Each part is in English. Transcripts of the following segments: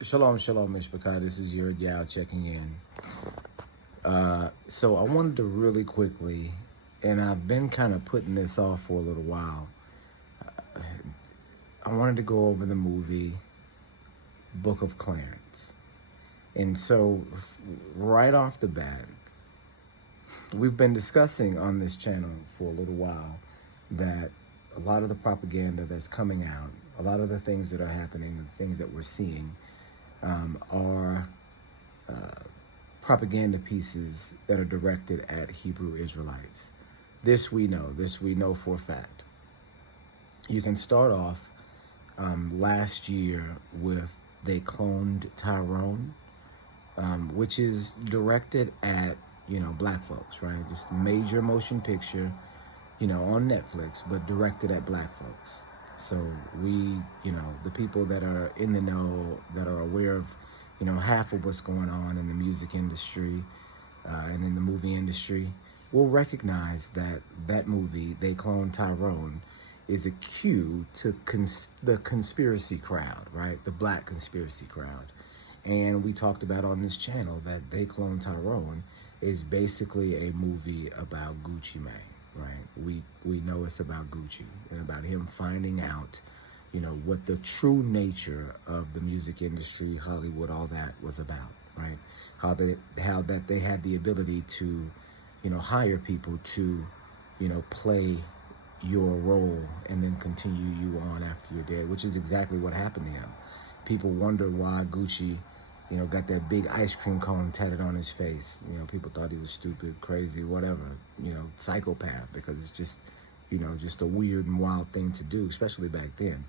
Shalom, shalom, Mishpachah. This is your gal checking in. So I wanted to really quickly, and I've been kind of putting this off for a little while. I wanted to go over the movie Book of Clarence. And so right off the bat, we've been discussing on this channel for a little while that a lot of the propaganda that's coming out, a lot of the things that are happening, the things that we're seeing, are propaganda pieces that are directed at Hebrew Israelites. This we know for a fact. You can start off last year with they cloned Tyrone, which is directed at, black folks, right? Just major motion picture, on Netflix, but directed at black folks. So we, the people that are in the know, that are aware of, half of what's going on in the music industry and in the movie industry, will recognize that that movie, They Cloned Tyrone, is a cue to the conspiracy crowd, right? The black conspiracy crowd. And we talked about on this channel that They Cloned Tyrone is basically a movie about Gucci Mane, right? We know it's about Gucci and about him finding out, what the true nature of the music industry, Hollywood, all that was about, right? How that they had the ability to, hire people to, play your role and then continue you on after you're dead, which is exactly what happened to him. People wonder why Gucci, got that big ice cream cone tatted on his face. People thought he was stupid, crazy, whatever, psychopath, because it's just, just a weird and wild thing to do, especially back then.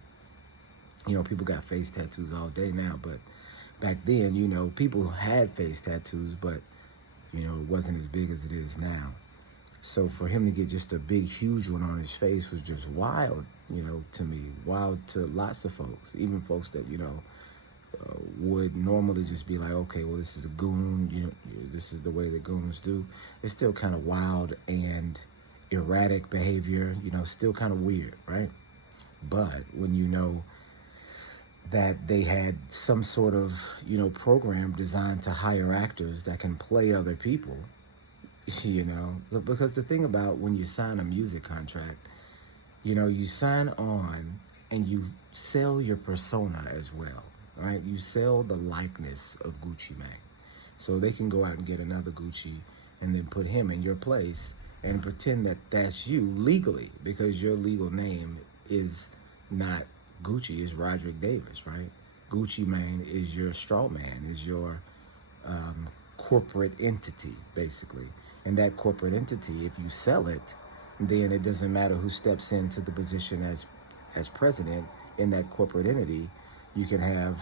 People got face tattoos all day now, but back then, people had face tattoos, but, it wasn't as big as it is now. So for him to get just a big, huge one on his face was just wild, to me, wild to lots of folks, even folks that, would normally just be like, okay, well, this is a goon, this is the way that goons do. It's still kind of wild and erratic behavior, still kind of weird, right? But when you know that they had some sort of, program designed to hire actors that can play other people, because the thing about when you sign a music contract, you sign on and you sell your persona as well, right? You sell the likeness of Gucci Mane. So they can go out and get another Gucci and then put him in your place and pretend that that's you legally, because your legal name is not Gucci, is Roderick Davis, right? Gucci Mane is your straw man, is your corporate entity, basically. And that corporate entity, if you sell it, then it doesn't matter who steps into the position as president in that corporate entity. You can have,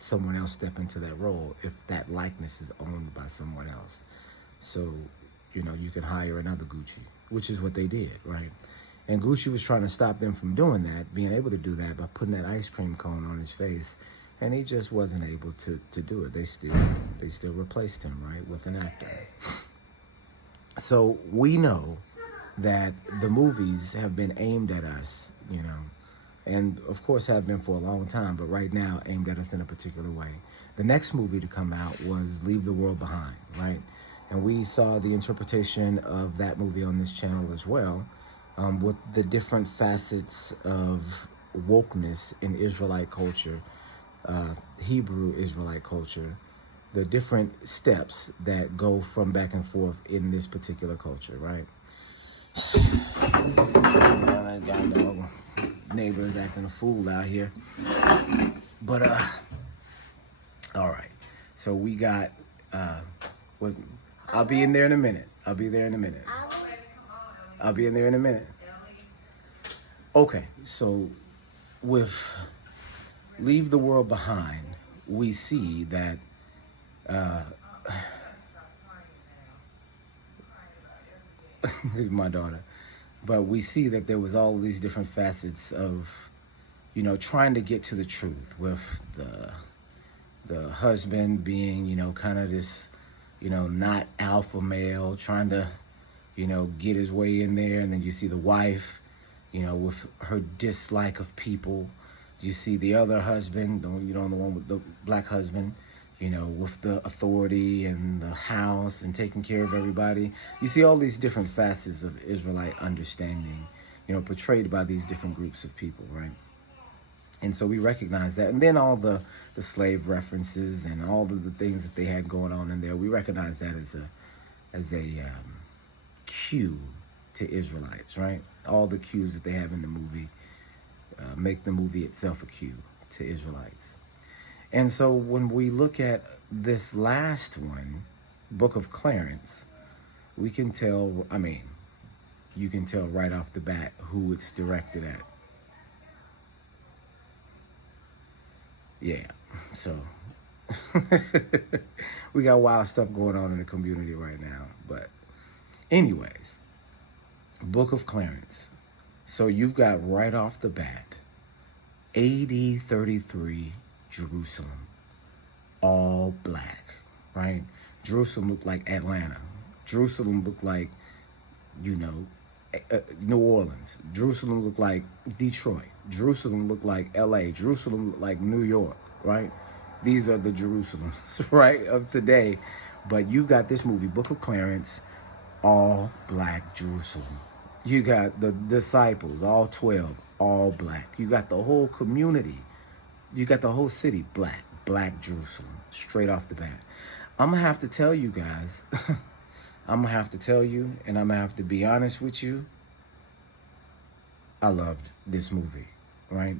someone else step into that role if that likeness is owned by someone else. So, you can hire another Gucci, which is what they did, right? And Gucci was trying to stop them from doing that, being able to do that by putting that ice cream cone on his face, and he just wasn't able to do it. They still replaced him, right, with an actor. So we know that the movies have been aimed at us, and of course have been for a long time, but right now aimed at us in a particular way. The next movie to come out was Leave the World Behind, right? And we saw the interpretation of that movie on this channel as well, with the different facets of wokeness in Israelite culture, Hebrew Israelite culture, the different steps that go from back and forth in this particular culture, right? Neighbors acting a fool out here. But, all right. So we got, I'll be in there in a minute. I'll be in there in a minute. Okay, so with Leave the World Behind, we see that my daughter, but we see that there was all these different facets of, trying to get to the truth, with the husband being, kind of this, not alpha male, trying to, get his way in there. And then you see the wife, with her dislike of people, You see the other husband, the one with the black husband, with the authority and the house and taking care of everybody. You see all these different facets of Israelite understanding, portrayed by these different groups of people, right? And so we recognize that. And then all the slave references and all of the things that they had going on in there, we recognize that as a cue to Israelites, right? All the cues that they have in the movie make the movie itself a cue to Israelites. And so when we look at this last one, Book of Clarence, we can tell, you can tell right off the bat who it's directed at. Yeah, so we got wild stuff going on in the community right now. But anyways, Book of Clarence. So you've got right off the bat, AD 33 Jerusalem, all black, right? Jerusalem looked like Atlanta. Jerusalem looked like, New Orleans. Jerusalem looked like Detroit. Jerusalem looked like LA. Jerusalem looked like New York, right? These are the Jerusalems, right, of today. But you got this movie, Book of Clarence, all black Jerusalem. You got the disciples, all 12, all black. You got the whole community. You got the whole city, black Jerusalem, straight off the bat. I'm going to have to tell you guys, I'm going to have to tell you, and I'm going to have to be honest with you, I loved this movie, right?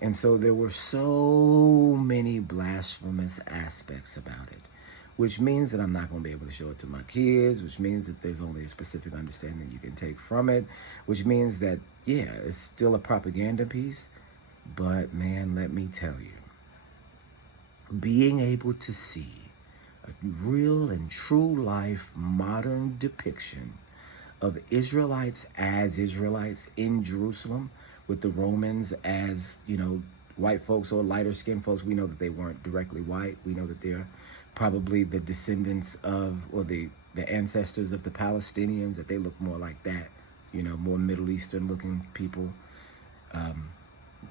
And so there were so many blasphemous aspects about it, which means that I'm not going to be able to show it to my kids, which means that there's only a specific understanding you can take from it, which means that, yeah, it's still a propaganda piece. But, man, let me tell you, being able to see a real and true life modern depiction of Israelites as Israelites in Jerusalem, with the Romans as, white folks or lighter skinned folks. We know that they weren't directly white. We know that they're probably the descendants of, or the ancestors of the Palestinians, that they look more like that, more Middle Eastern looking people.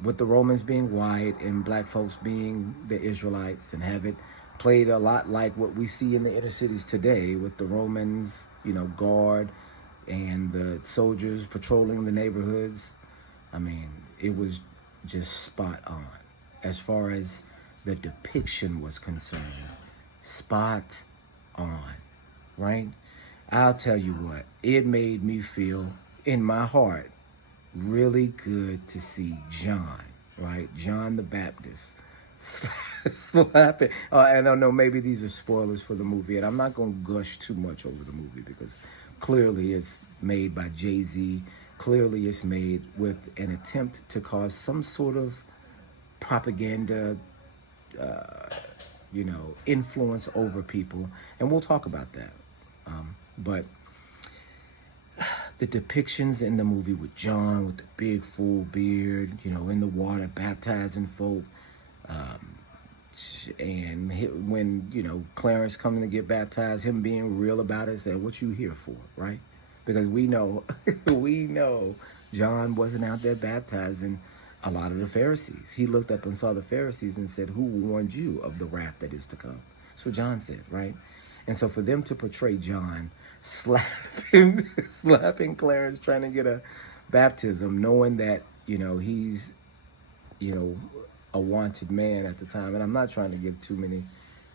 With the Romans being white and black folks being the Israelites, and have it played a lot like what we see in the inner cities today, with the Romans, guard and the soldiers patrolling the neighborhoods. It was just spot on as far as the depiction was concerned. Spot on, right? I'll tell you what, it made me feel in my heart really good to see John, right? John the Baptist slapping. I don't know, maybe these are spoilers for the movie, and I'm not going to gush too much over the movie because clearly it's made by Jay-Z. Clearly it's made with an attempt to cause some sort of propaganda, influence over people. And we'll talk about that. But the depictions in the movie with John with the big full beard, in the water baptizing folk, and when Clarence coming to get baptized, him being real about it, saying, "What you here for?" Right? Because we know John wasn't out there baptizing a lot of the Pharisees. He looked up and saw the Pharisees and said, "Who warned you of the wrath that is to come?" That's what John said, right? And so for them to portray John slapping Clarence trying to get a baptism, knowing that, he's, a wanted man at the time. And I'm not trying to give too many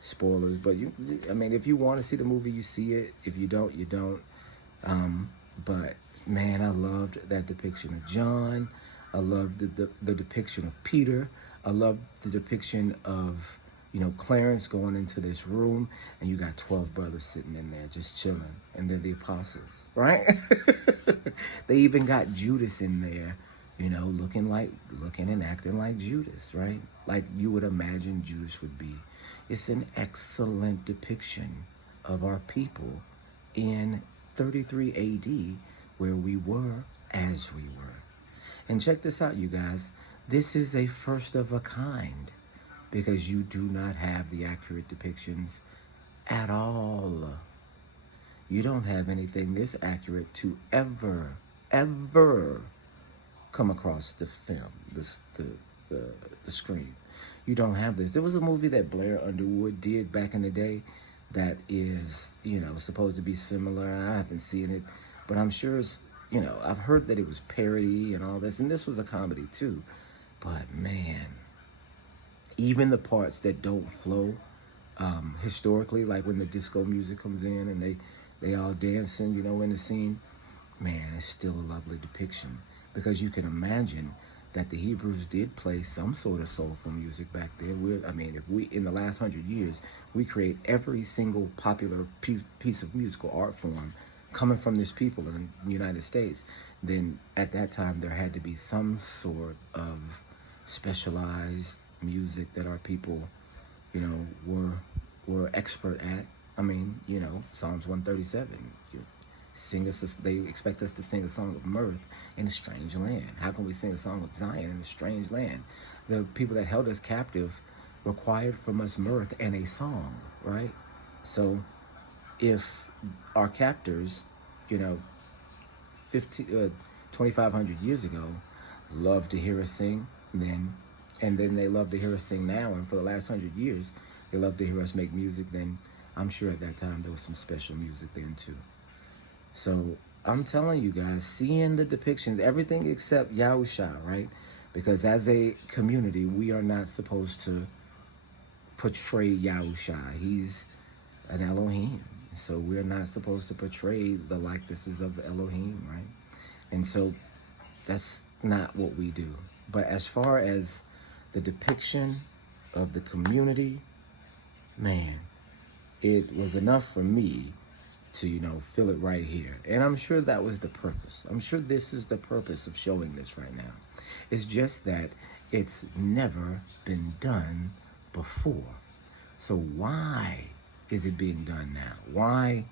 spoilers, but if you want to see the movie, you see it. If you don't, you don't. But man, I loved that depiction of John. I loved the depiction of Peter. I loved the depiction of, Clarence going into this room, and you got 12 brothers sitting in there just chilling, and they're the apostles, right? They even got Judas in there, looking and acting like Judas, right? Like you would imagine Judas would be. It's an excellent depiction of our people in 33 AD, where we were as we were. And check this out, you guys. This is a first of a kind, because you do not have the accurate depictions at all. You don't have anything this accurate to ever come across the film, the the screen. You don't have this. There was a movie that Blair Underwood did back in the day that is, supposed to be similar. I haven't seen it, but I'm sure it's, I've heard that it was parody and all this, and this was a comedy too. But man, even the parts that don't flow historically, like when the disco music comes in and they all dancing, in the scene, man, it's still a lovely depiction, because you can imagine that the Hebrews did play some sort of soulful music back then. If we, in the last 100 years, we create every single popular piece of musical art form coming from this people in the United States, then at that time there had to be some sort of specialized music that our people, were expert at. Psalms 137. They expect us to sing a song of mirth in a strange land. How can we sing a song of Zion in a strange land? The people that held us captive required from us mirth and a song, right? So if our captors, 2,500 years ago, loved to hear us sing then, and then they love to hear us sing now, and for the last 100 years, they love to hear us make music, then I'm sure at that time there was some special music then too. So I'm telling you guys, seeing the depictions, everything except Yahusha, right? Because as a community, we are not supposed to portray Yahusha. He's an Elohim. So we're not supposed to portray the likenesses of Elohim, right? And so that's not what we do. But as far as the depiction of the community, man, it was enough for me to, feel it right here. And I'm sure that was the purpose. I'm sure this is the purpose of showing this right now. It's just that it's never been done before. So why is it being done now? Why,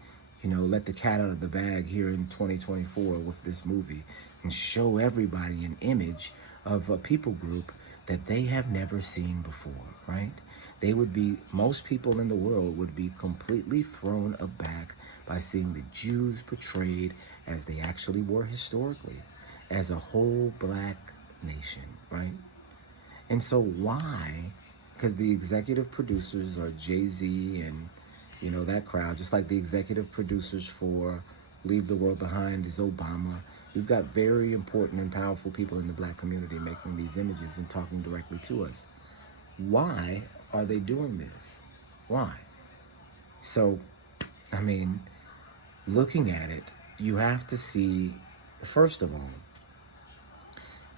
let the cat out of the bag here in 2024 with this movie and show everybody an image of a people group that they have never seen before, right? Most people in the world would be completely thrown aback by seeing the Jews portrayed as they actually were historically, as a whole black nation, right? And so why? Because the executive producers are Jay-Z and, that crowd, just like the executive producers for Leave the World Behind is Obama. We've got very important and powerful people in the black community making these images and talking directly to us. Why are they doing this? Why? So, looking at it, you have to see, first of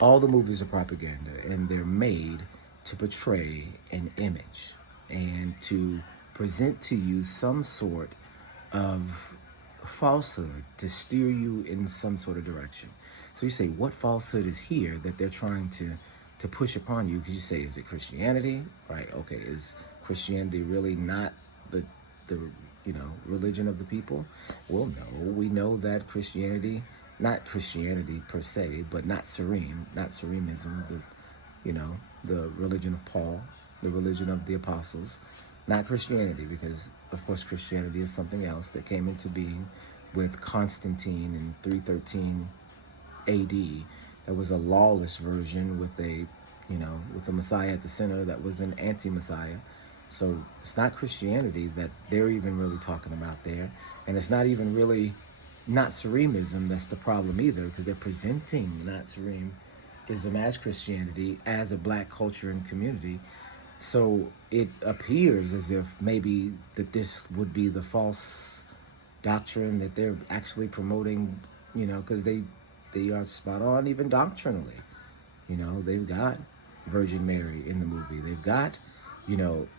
all the movies are propaganda, and they're made to portray an image and to present to you some sort of falsehood to steer you in some sort of direction. So you say, what falsehood is here that they're trying to push upon you? Because you say, is it Christianity? Right, okay, is Christianity really not the religion of the people? Well, no, we know that Christianity, not Christianity per se, but not Suremism, the religion of Paul, the religion of the apostles, not Christianity, because of course Christianity is something else that came into being with Constantine in 313 AD. There was a lawless version with a Messiah at the center that was an anti-Messiah. So it's not Christianity that they're even really talking about there. And it's not even really not Suremism that's the problem either, because they're presenting not Suremism as Christianity, as a black culture and community. So it appears as if maybe that this would be the false doctrine that they're actually promoting, because they are spot on even doctrinally. They've got Virgin Mary in the movie. They've got,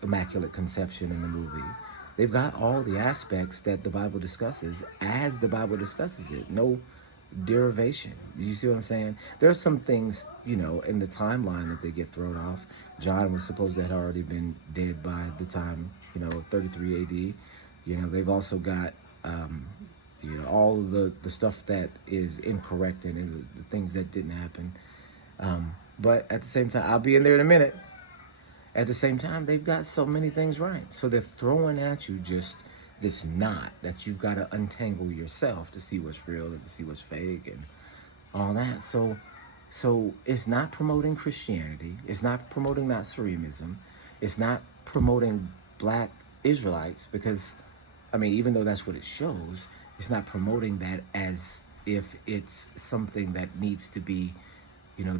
Immaculate Conception in the movie. They've got all the aspects that the Bible discusses as the Bible discusses it. No derivation. You see what I'm saying? There are some things, in the timeline that they get thrown off. John was supposed to have already been dead by the time, 33 AD. They've also got, all of the stuff that is incorrect and the things that didn't happen. But at the same time, I'll be in there in a minute. At the same time, they've got so many things right. So they're throwing at you just this knot that you've got to untangle yourself to see what's real and to see what's fake and all that. So So it's not promoting Christianity. It's not promoting Nazarianism. It's not promoting black Israelites because, I mean, even though that's what it shows, it's not promoting that as if it's something that needs to be,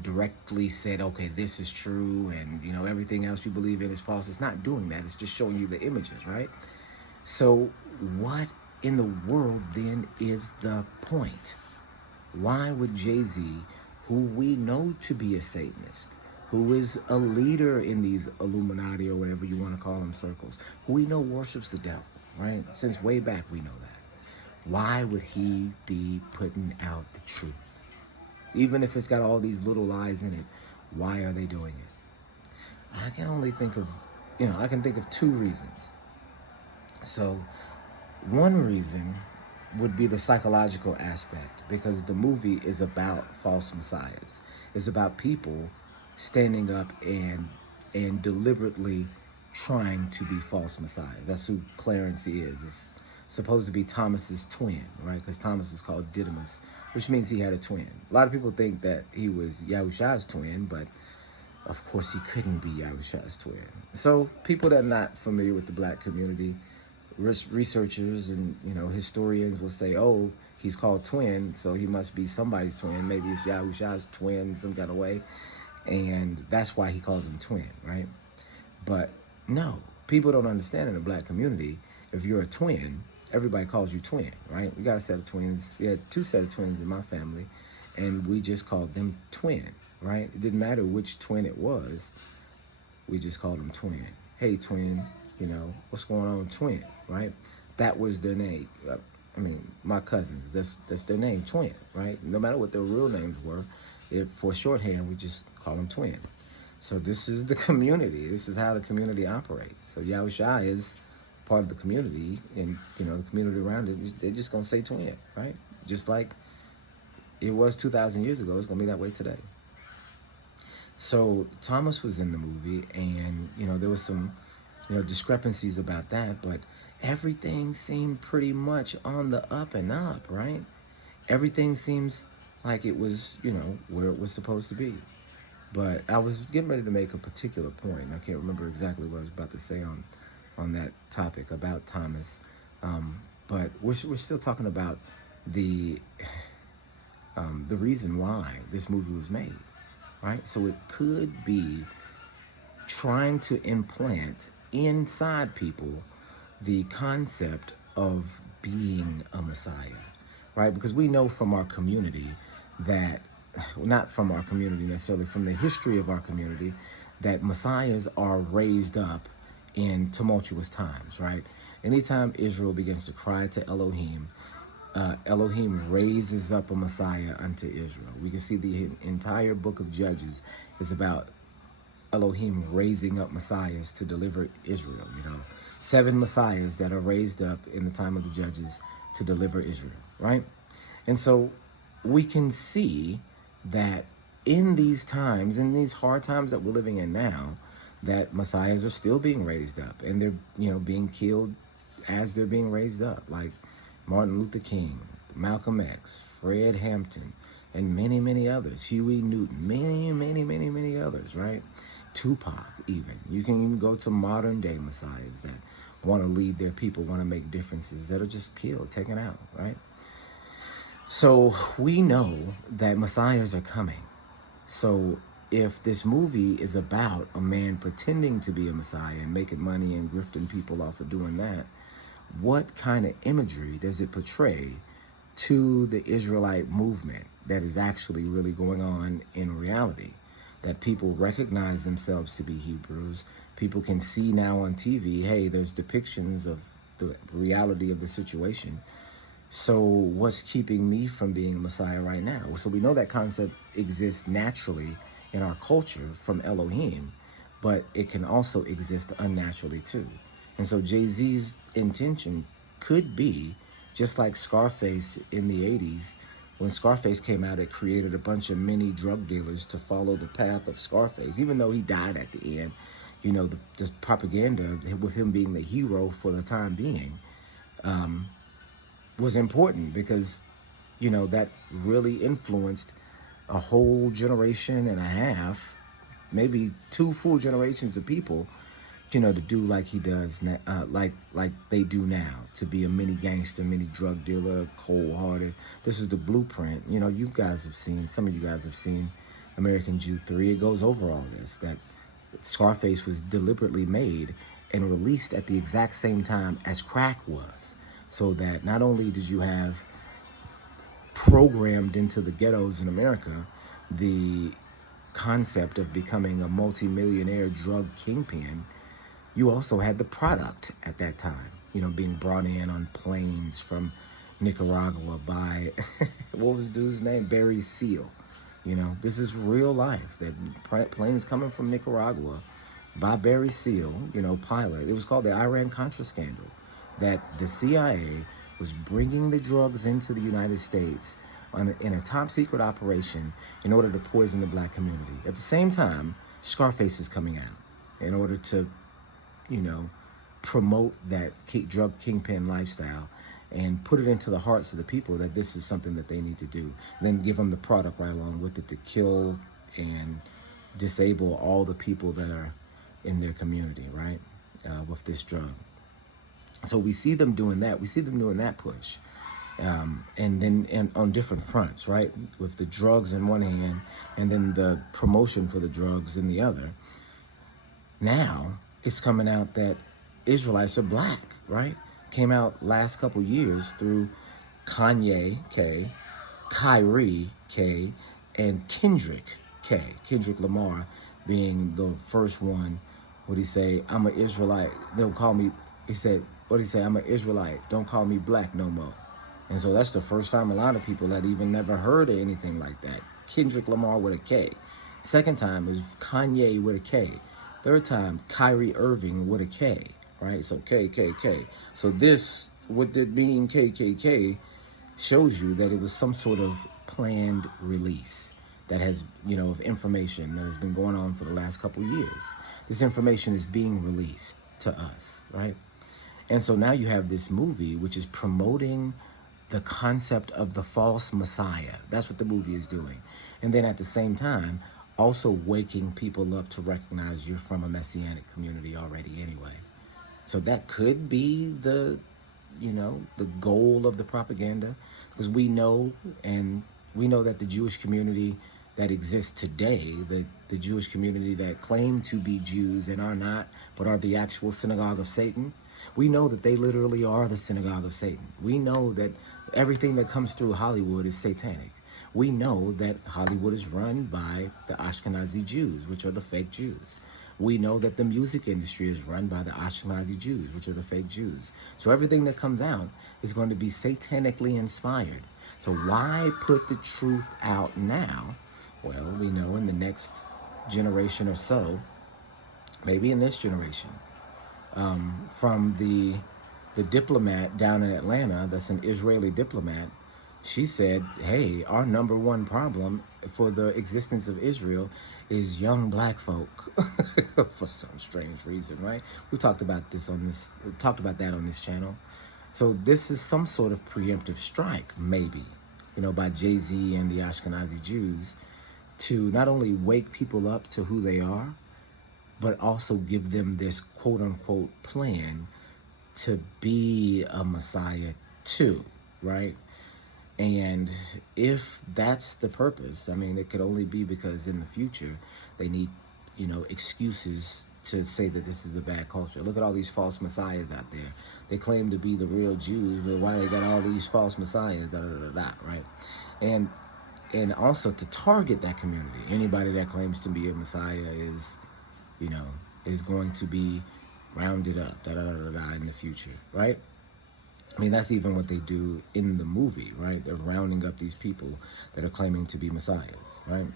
directly said, okay, this is true and, everything else you believe in is false. It's not doing that. It's just showing you the images, right? So what in the world then is the point? Why would Jay-Z, who we know to be a Satanist, who is a leader in these Illuminati or whatever you want to call them circles, who we know worships the devil, right? Since way back we know that. Why would he be putting out the truth? Even if it's got all these little lies in it, why are they doing it? I can only think of, I can think of two reasons. So one reason would be the psychological aspect, because the movie is about false messiahs. It's about people standing up and deliberately trying to be false messiahs. That's who Clarence is. It's supposed to be Thomas's twin, right? Because Thomas is called Didymus, which means he had a twin. A lot of people think that he was Yahushua's twin, but of course he couldn't be Yahushua's twin. So people that are not familiar with the black community, researchers and historians will say, oh, he's called twin, so he must be somebody's twin. Maybe it's Yahushua's twin some kind of way, and that's why he calls him twin, right? But no, people don't understand in the black community, if you're a twin, everybody calls you twin, right? We got a set of twins. We had 2 sets of twins in my family, and we just called them twin, right? It didn't matter which twin it was. We just called them twin. Hey, twin, what's going on, twin, right? That was their name. My cousins, that's their name, twin, right? No matter what their real names were, for shorthand, we just call them twin. So this is the community. This is how the community operates. So Yahushua is part of the community, and the community around it, they're just gonna say twin, right? Just like it was 2,000 years ago, it's gonna be that way today. So Thomas was in the movie, and there was some discrepancies about that, but everything seemed pretty much on the up and up, right? Everything seems like it was where it was supposed to be. But I was getting ready to make a particular point. I can't remember exactly what I was about to say on that topic about Thomas, but we're still talking about the reason why this movie was made, right? So it could be trying to implant inside people the concept of being a Messiah, right? Because we know from our community that, not from our community necessarily, from the history of our community, that Messiahs are raised up in tumultuous times, right? Anytime Israel begins to cry to Elohim, Elohim raises up a Messiah unto Israel. We can see the entire book of Judges is about Elohim raising up Messiahs to deliver Israel, 7 Messiahs that are raised up in the time of the Judges to deliver Israel, right? And so we can see that in these times, in these hard times that we're living in now, that Messiahs are still being raised up, and they're, being killed as they're being raised up, like Martin Luther King, Malcolm X, Fred Hampton, and many, many others, Huey Newton, many, many, many, many others, right? Tupac, even. You can even go to modern day Messiahs that want to lead their people, want to make differences, that are just killed, taken out, right? So we know that Messiahs are coming. So if this movie is about a man pretending to be a Messiah and making money and grifting people off of doing that, what kind of imagery does it portray to the Israelite movement that is actually really going on in reality? That people recognize themselves to be Hebrews. People can see now on TV, hey, there's depictions of the reality of the situation. So what's keeping me from being a Messiah right now? So we know that concept exists naturally in our culture from Elohim, but it can also exist unnaturally too. And so Jay-Z's intention could be, just like Scarface in the 80s, when Scarface came out, it created a bunch of mini drug dealers to follow the path of Scarface, even though he died at the end. The propaganda with him being the hero for the time being was important because, that really influenced a whole generation and a half, maybe 2 full generations of people, you know, to do like he does now, like they do now, to be a mini gangster, mini drug dealer, cold-hearted. This is the blueprint. You know, you guys have seen, some of you guys have seen American Jew 3. It goes over all this, that Scarface was deliberately made and released at the exact same time as crack was, so that not only did you have programmed into the ghettos in America the concept of becoming a multi-millionaire drug kingpin, you also had the product at that time, you know, being brought in on planes from Nicaragua by, what was the dude's name? Barry Seal. You know, this is real life, that planes coming from Nicaragua by Barry Seal, you know, pilot. It was called the Iran-Contra scandal, that the CIA was bringing the drugs into the United States in a top secret operation in order to poison the black community. At the same time, Scarface is coming out in order to, you know, promote that drug kingpin lifestyle and put it into the hearts of the people that this is something that they need to do. And then give them the product right along with it to kill and disable all the people that are in their community, right, with this drug. So we see them doing that. We see them doing that push. And then on different fronts, right, with the drugs in one hand and then the promotion for the drugs in the other. Now it's coming out that Israelites are black, right? Came out last couple years through Kanye K, Kyrie K, and Kendrick K. Kendrick Lamar being the first one. What'd he say? I'm an Israelite. They'll call me, he said, what'd he say? I'm an Israelite. Don't call me black no more. And so that's the first time a lot of people had even never heard of anything like that. Kendrick Lamar with a K. Second time is Kanye with a K. Third time, Kyrie Irving with a K, right? So KKK. So this, with it being KKK, shows you that it was some sort of planned release that has, you know, of information that has been going on for the last couple years. This information is being released to us, right? And so now you have this movie which is promoting the concept of the false Messiah. That's what the movie is doing. And then at the same time, also waking people up to recognize you're from a Messianic community already anyway. So that could be the, you know, the goal of the propaganda, because we know that the Jewish community that exists today, the Jewish community that claim to be Jews and are not, but are the actual synagogue of Satan, we know that they literally are the synagogue of Satan. We know that everything that comes through Hollywood is satanic. We know that Hollywood is run by the Ashkenazi Jews, which are the fake Jews. We know that the music industry is run by the Ashkenazi Jews, which are the fake Jews. So everything that comes out is going to be satanically inspired. So why put the truth out now? Well, we know in the next generation or so, maybe in this generation, from the diplomat down in Atlanta, that's an Israeli diplomat, she said, hey, our number one problem for the existence of Israel is young black folk for some strange reason, right? We talked about that on this channel. So this is some sort of preemptive strike, maybe, you know, by Jay-Z and the Ashkenazi Jews to not only wake people up to who they are, but also give them this quote-unquote plan to be a Messiah too, right? And if that's the purpose, I mean, it could only be because in the future they need, you know, excuses to say that this is a bad culture. Look at all these false messiahs out there. They claim to be the real Jews, but why they got all these false messiahs, right? And also to target that community. Anybody that claims to be a messiah is, you know, is going to be rounded up, in the future, right? I mean, that's even what they do in the movie, right? They're rounding up these people that are claiming to be messiahs, right?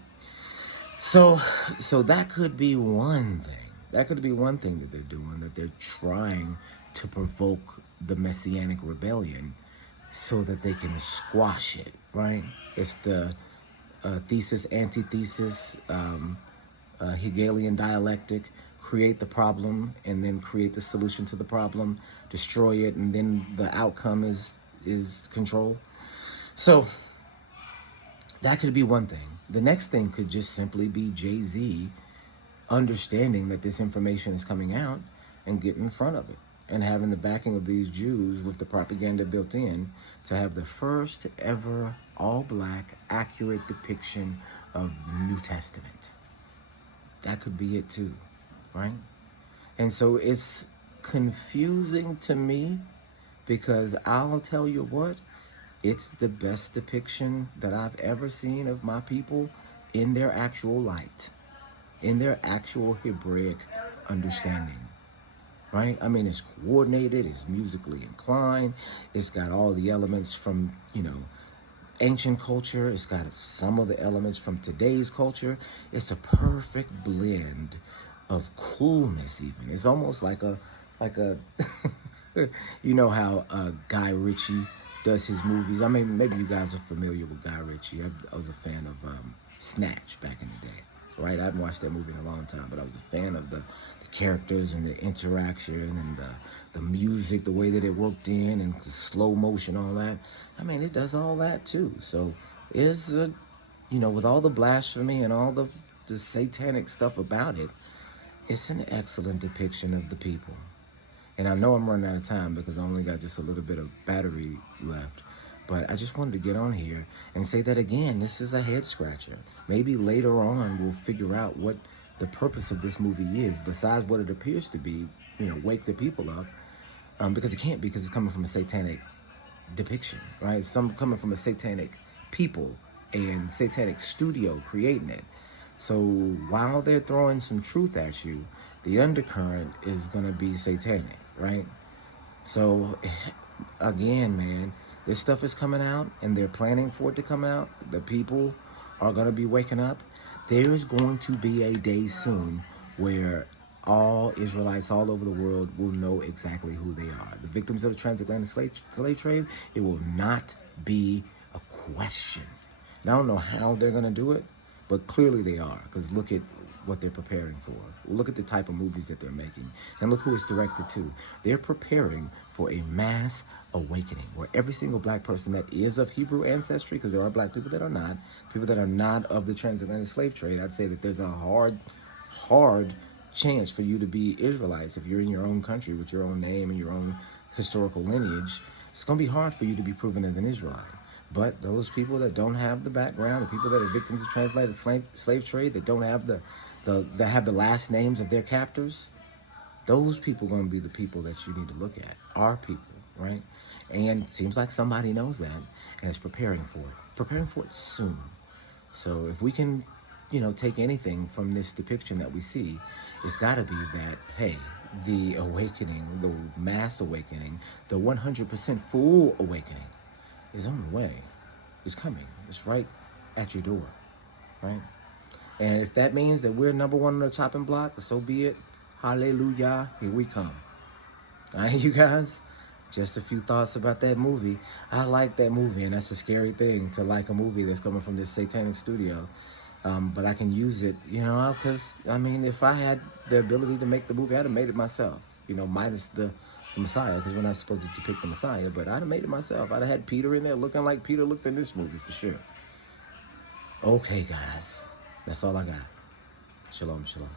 So that could be one thing. That could be one thing that they're doing, that they're trying to provoke the Messianic rebellion so that they can squash it, right? It's the thesis, antithesis, Hegelian dialectic. Create the problem and then create the solution to the problem, destroy it, and then the outcome is control. So that could be one thing. The next thing could just simply be Jay-Z understanding that this information is coming out and getting in front of it and having the backing of these Jews with the propaganda built in to have the first ever all-black accurate depiction of New Testament. That could be it too, right? And so it's confusing to me because I'll tell you what, it's the best depiction that I've ever seen of my people in their actual light, in their actual Hebraic understanding, right? I mean, it's coordinated, it's musically inclined, it's got all the elements from, ancient culture, it's got some of the elements from today's culture. It's a perfect blend of coolness even. It's almost like a you know how Guy Ritchie does his movies. I mean, maybe you guys are familiar with Guy Ritchie. I was a fan of Snatch back in the day, right? I haven't watched that movie in a long time, but I was a fan of the characters and the interaction and the music, the way that it worked in, and the slow motion, all that. I mean, it does all that too. So it's, with all the blasphemy and all the satanic stuff about it, it's an excellent depiction of the people. And I know I'm running out of time because I only got just a little bit of battery left. But I just wanted to get on here and say that again, this is a head scratcher. Maybe later on we'll figure out what the purpose of this movie is, besides what it appears to be, wake the people up. Because it can't be, because it's coming from a satanic depiction, right? It's coming from a satanic people and satanic studio creating it. So while they're throwing some truth at you, the undercurrent is going to be satanic, right? So again, man, this stuff is coming out and they're planning for it to come out. The people are going to be waking up. There's going to be a day soon where all Israelites all over the world will know exactly who they are. The victims of the transatlantic slave trade, it will not be a question. And I don't know how they're going to do it, but clearly they are, because look at what they're preparing for. Look at the type of movies that they're making, and look who it's directed to. They're preparing for a mass awakening where every single black person that is of Hebrew ancestry, because there are black people that are not of the transatlantic slave trade, I'd say that there's a hard chance for you to be Israelites if you're in your own country with your own name and your own historical lineage. It's going to be hard for you to be proven as an Israelite. But those people that don't have the background, the people that are victims of translated slave trade, that don't have that have the last names of their captors, those people are going to be the people that you need to look at. Our people, right? And it seems like somebody knows that and is preparing for it soon. So if we can, take anything from this depiction that we see, it's got to be that, hey, the awakening, the mass awakening, the 100% full awakening is on the way. It's coming. It's right at your door, right? And if that means that we're number one on the chopping block, so be it. Hallelujah. Here we come. All right, you guys? Just a few thoughts about that movie. I like that movie, and that's a scary thing to like a movie that's coming from this satanic studio. But I can use it, because, if I had the ability to make the movie, I'd have made it myself, minus the Messiah, because we're not supposed to depict the Messiah, but I'd have made it myself. I'd have had Peter in there looking like Peter looked in this movie, for sure. Okay, guys, that's all I got. Shalom, shalom.